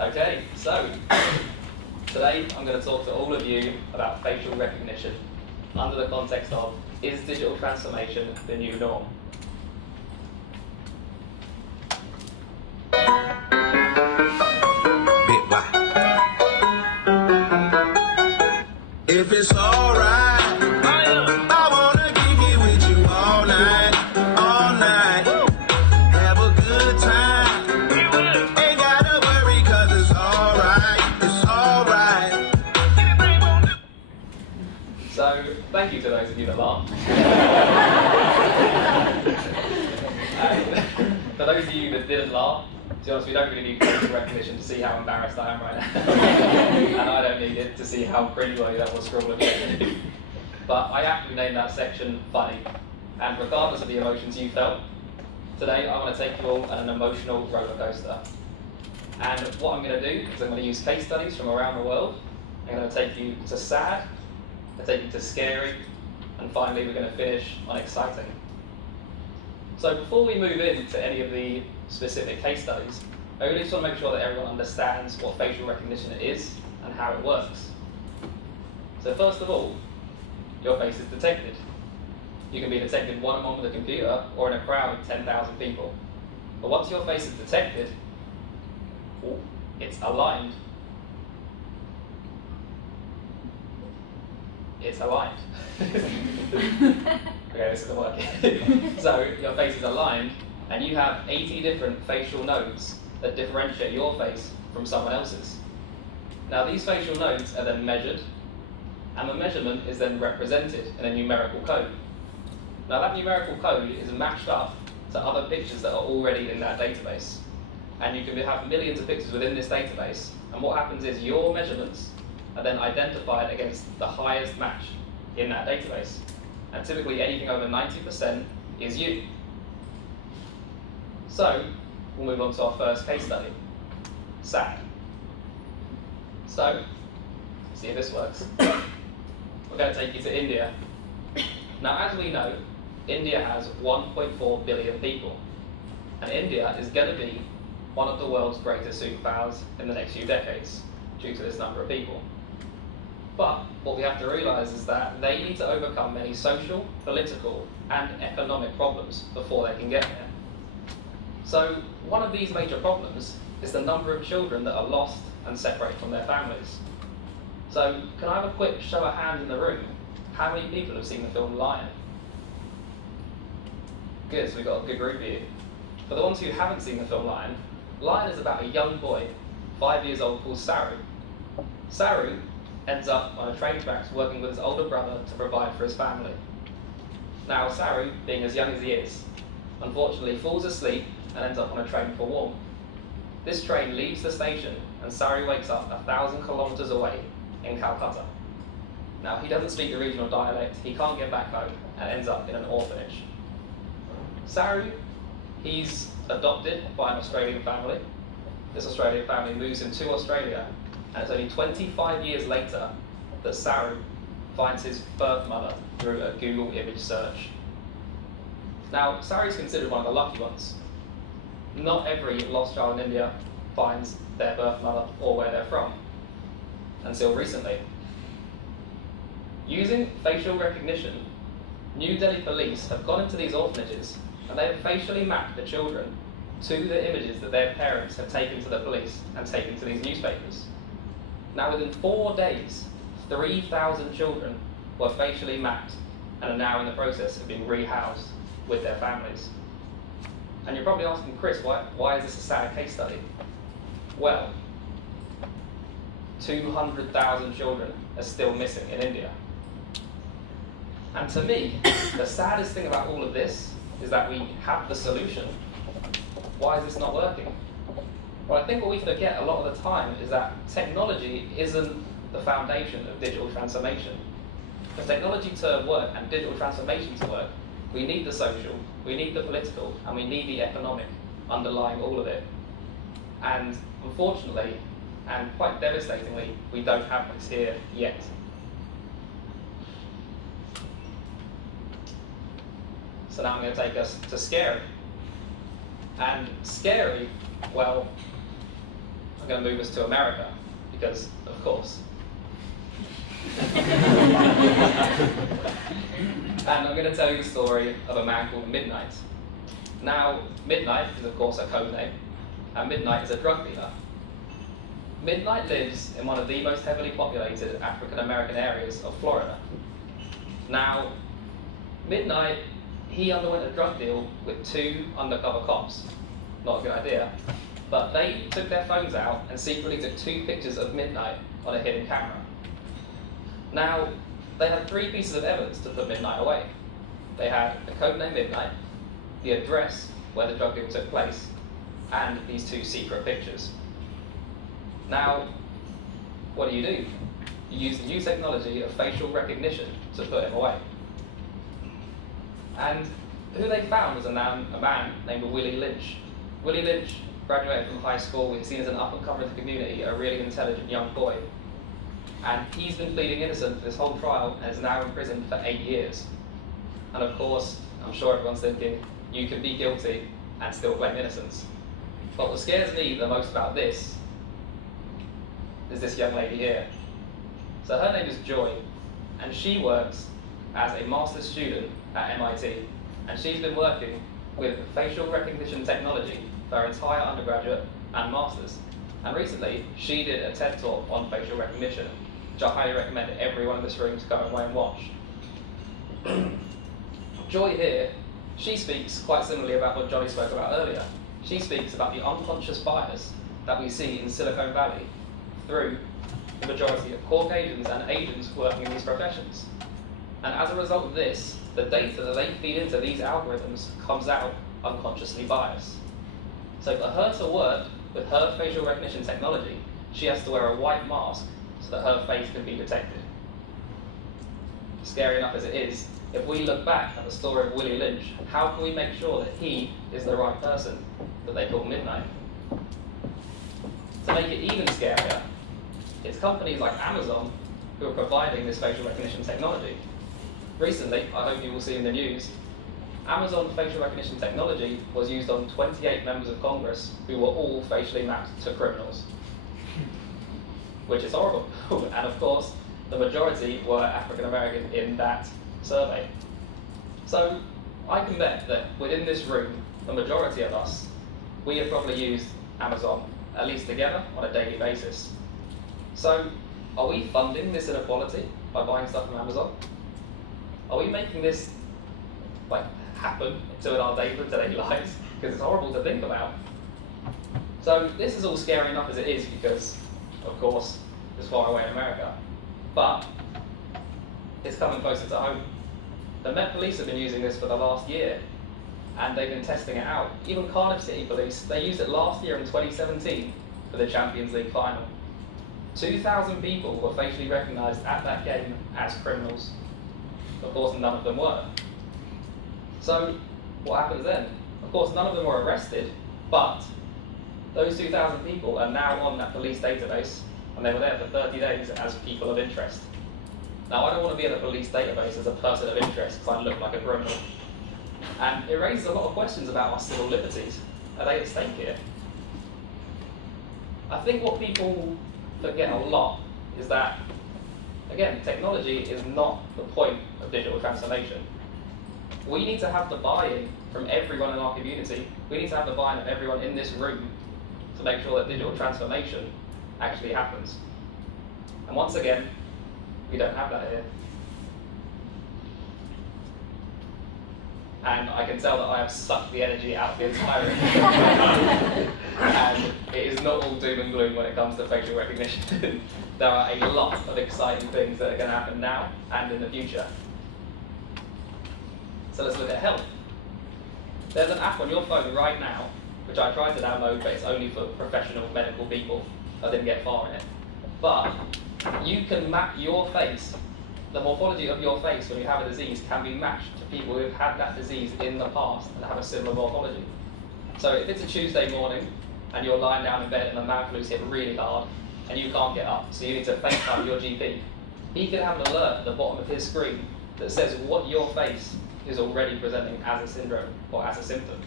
Okay, so today I'm going to talk to all of you about facial recognition under the context of, is digital transformation the new norm? If it's alright, I wanna kick it with you all night, all night. Have a good time. Ain't gotta worry 'cause it's alright, So, thank you to those of you that laughed. For those of you that didn't laugh, to be honest, we don't really need facial recognition to see how embarrassed I am right now. And I don't need it to see how cringeworthy that was scribbling. But I actually named that section funny. And regardless of the emotions you felt, today I want to take you all on an emotional roller coaster. And what I'm going to do is I'm going to use case studies from around the world. I'm going to take you to sad, I'm going to take you to scary, and finally we're going to finish on exciting. So before we move into any of the specific case studies, I really just want to make sure that everyone understands what facial recognition is and how it works. So first of all, your face is detected. You can be detected one-on-one with a computer or in a crowd of 10,000 people. But once your face is detected, it's aligned. It's aligned. Okay, this isn't working. So your face is aligned, and you have 80 different facial nodes that differentiate your face from someone else's. Now these facial nodes are then measured, and the measurement is then represented in a numerical code. Now that numerical code is matched up to other pictures that are already in that database. And you can have millions of pictures within this database, and what happens is your measurements are then identified against the highest match in that database. And typically anything over 90% is you. So, we'll move on to our first case study, sad. So, see if this works. We're going to take you to India. Now, as we know, India has 1.4 billion people. And India is going to be one of the world's greatest superpowers in the next few decades, due to this number of people. But what we have to realise is that they need to overcome many social, political, and economic problems before they can get there. So one of these major problems is the number of children that are lost and separated from their families. So can I have a quick show of hands in the room? How many people have seen the film Lion? Good, so we've got a good group here. For the ones who haven't seen the film Lion, Lion is about a young boy, 5 years old, called Saru. Saru ends up on a train tracks working with his older brother to provide for his family. Now Saru, being as young as he is, unfortunately falls asleep and ends up on a train for warmth. This train leaves the station and Saru wakes up 1,000 kilometers away in Calcutta. Now he doesn't speak the regional dialect, he can't get back home and ends up in an orphanage. Saru, he's adopted by an Australian family. This Australian family moves him to Australia, and it's only 25 years later that Saru finds his birth mother through a Google image search. Now, Saru is considered one of the lucky ones. Not every lost child in India finds their birth mother or where they're from, until recently. Using facial recognition, New Delhi police have gone into these orphanages and they have facially mapped the children to the images that their parents have taken to the police and taken to these newspapers. Now within 4 days, 3,000 children were facially mapped and are now in the process of being rehoused with their families. And you're probably asking, Chris, why is this a sad case study? Well, 200,000 children are still missing in India. And to me, the saddest thing about all of this is that we have the solution. Why is this not working? Well, I think what we forget a lot of the time is that technology isn't the foundation of digital transformation. For technology to work and digital transformation to work, we need the social, we need the political, and we need the economic underlying all of it. And unfortunately, and quite devastatingly, we don't have this here yet. So now I'm going to take us to scary. And scary, well, I'm going to move us to America, because, of course. And I'm going to tell you the story of a man called Midnight. Now, Midnight is, of course, a code name, and Midnight is a drug dealer. Midnight lives in one of the most heavily populated African-American areas of Florida. Now, Midnight, he underwent a drug deal with 2 undercover cops. Not a good idea. But they took their phones out and secretly took 2 pictures of Midnight on a hidden camera. Now, they had 3 pieces of evidence to put Midnight away. They had the codename Midnight, the address where the drug deal took place, and these 2 secret pictures. Now, what do? You use the new technology of facial recognition to put him away. And who they found was a man named Willie Lynch. Willie Lynch graduated from high school. He's seen as an up-and-comer in the community, a really intelligent young boy. And he's been pleading innocent for this whole trial and is now in prison for 8 years. And of course, I'm sure everyone's thinking, you can be guilty and still claim innocence. But what scares me the most about this is this young lady here. So her name is Joy, and she works as a master's student at MIT, and she's been working with facial recognition technology for her entire undergraduate and master's. And recently, she did a TED talk on facial recognition, which I highly recommend everyone in this room to go away and watch. Joy here, she speaks quite similarly about what Johnny spoke about earlier. She speaks about the unconscious bias that we see in Silicon Valley through the majority of Caucasians and Asians working in these professions. And as a result of this, the data that they feed into these algorithms comes out unconsciously biased. So for her to work with her facial recognition technology, she has to wear a white mask so that her face can be detected. Scary enough as it is, if we look back at the story of Willie Lynch, how can we make sure that he is the right person that they call Midnight? To make it even scarier, it's companies like Amazon who are providing this facial recognition technology. Recently, I hope you will see in the news, Amazon facial recognition technology was used on 28 members of Congress who were all facially mapped to criminals, which is horrible. And of course, the majority were African American in that survey. So I can bet that within this room, the majority of us, we have probably used Amazon, at least together, on a daily basis. So are we funding this inequality by buying stuff from Amazon? Are we making this happen in our day-to-day lives? Because it's horrible to think about. So this is all scary enough as it is because, of course, it's far away in America. But it's coming closer to home. The Met Police have been using this for the last year, and they've been testing it out. Even Cardiff City Police, they used it last year in 2017 for the Champions League final. 2,000 people were facially recognised at that game as criminals. Of course, none of them were. So what happens then? Of course, none of them were arrested, but those 2,000 people are now on that police database, and they were there for 30 days as people of interest. Now, I don't want to be in a police database as a person of interest because I look like a criminal. And it raises a lot of questions about our civil liberties. Are they at stake here? I think what people forget a lot is that, again, technology is not the point of digital transformation. We need to have the buy-in from everyone in our community. We need to have the buy-in of everyone in this room to make sure that digital transformation actually happens. And once again, we don't have that here. And I can tell that I have sucked the energy out of the entire room. And it is not all doom and gloom when it comes to facial recognition. There are a lot of exciting things that are going to happen now and in the future. So let's look at health. There's an app on your phone right now, which I tried to download, but it's only for professional medical people. I didn't get far in it. But you can map your face. The morphology of your face when you have a disease can be matched to people who have had that disease in the past and have a similar morphology. So if it's a Tuesday morning and you're lying down in bed and the man flu's hit really hard and you can't get up, so you need to FaceTime your GP, he can have an alert at the bottom of his screen that says what your face is already presenting as a syndrome or as a symptom.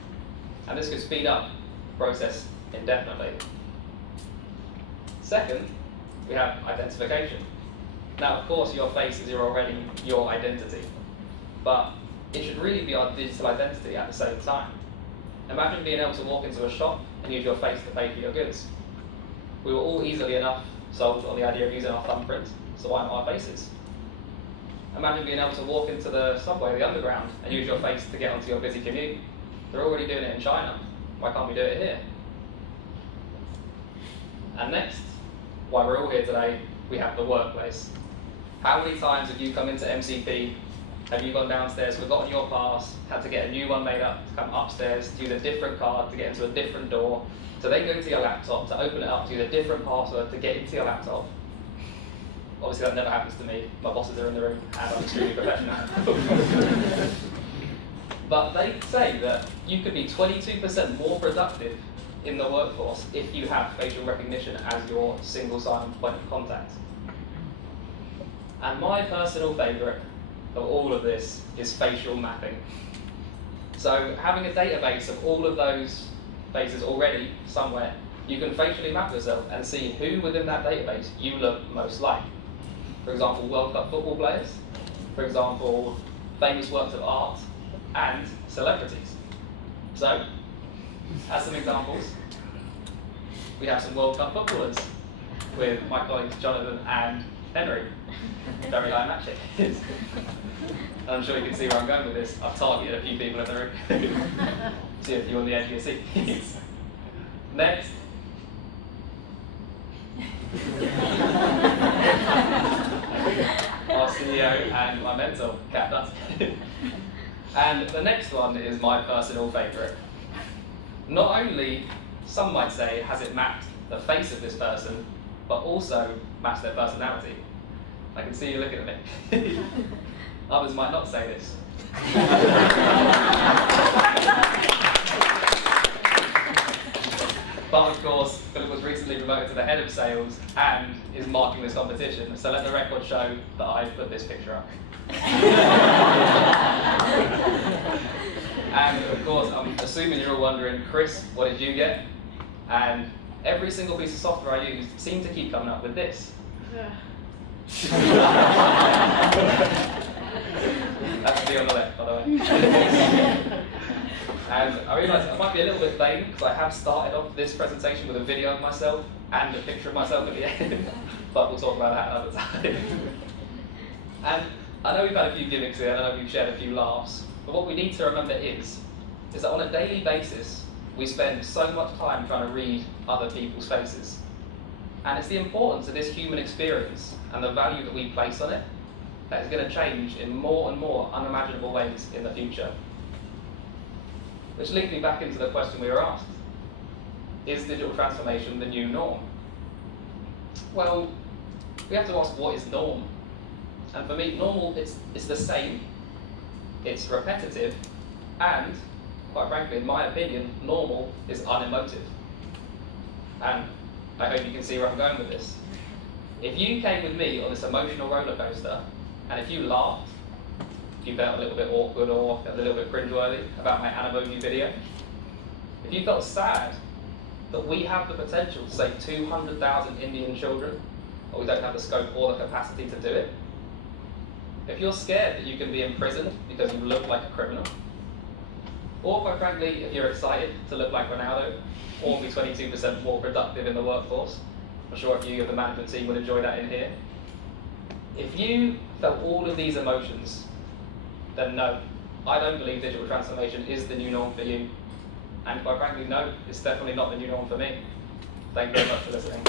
And this could speed up the process indefinitely. Second, we have identification. Now, of course, your face is already your identity, but it should really be our digital identity at the same time. Imagine being able to walk into a shop and use your face to pay for your goods. We were all easily enough sold on the idea of using our thumbprint, so why not our faces? Imagine being able to walk into the subway, the underground, and use your face to get onto your busy commute. They're already doing it in China. Why can't we do it here? And next, why we're all here today, we have the workplace. How many times have you come into MCP, have you gone downstairs, forgotten your pass, had to get a new one made up, to come upstairs, to use a different card, to get into a different door, to then go to your laptop, to open it up, to use a different password, to get into your laptop? Obviously that never happens to me. My bosses are in the room, and I'm extremely professional. But they say that you could be 22% more productive in the workforce if you have facial recognition as your single sign-on point of contact. And my personal favourite of all of this is facial mapping. So having a database of all of those faces already somewhere, you can facially map yourself and see who within that database you look most like. For example, World Cup football players, for example, famous works of art, and celebrities. So, as some examples, we have some World Cup footballers with my colleagues Jonathan and Henry. Very high match it. And I'm sure you can see where I'm going with this. I've targeted a few people in the room. See if you're on the edge of your seats. Next. Our CEO and my mentor, Kat Dutt. And the next one is my personal favourite. Not only, some might say, has it mapped the face of this person, but also maps their personality. I can see you looking at me. Others might not say this. But of course, Philip was recently promoted to the head of sales and is marking this competition, so let the record show that I put this picture up. And of course, I'm assuming you're all wondering, Chris, what did you get? And every single piece of software I used seemed to keep coming up with this. That's me on the left, by the way. And I realised I might be a little bit vain because I have started off this presentation with a video of myself and a picture of myself at the end, but we'll talk about that another time. And I know we've had a few gimmicks here, and I know we've shared a few laughs, but what we need to remember is that on a daily basis, we spend so much time trying to read other people's faces. And it's the importance of this human experience and the value that we place on it that is going to change in more and more unimaginable ways in the future. Which leads me back into the question we were asked. Is digital transformation the new norm? Well, we have to ask, what is norm? And for me, normal, it's the same, it's repetitive, and, quite frankly, in my opinion, normal is unemotive. And I hope you can see where I'm going with this. If you came with me on this emotional roller coaster, and if you laughed, you felt a little bit awkward or a little bit cringeworthy about my Animoji video, if you felt sad that we have the potential to save 200,000 Indian children, but we don't have the scope or the capacity to do it, if you're scared that you can be imprisoned because you look like a criminal, or quite frankly, if you're excited to look like Ronaldo, or be 22% more productive in the workforce, I'm sure if you of the management team would enjoy that in here. If you felt all of these emotions, then no, I don't believe digital transformation is the new norm for you. And quite frankly, no, it's definitely not the new norm for me. Thank you very much for listening.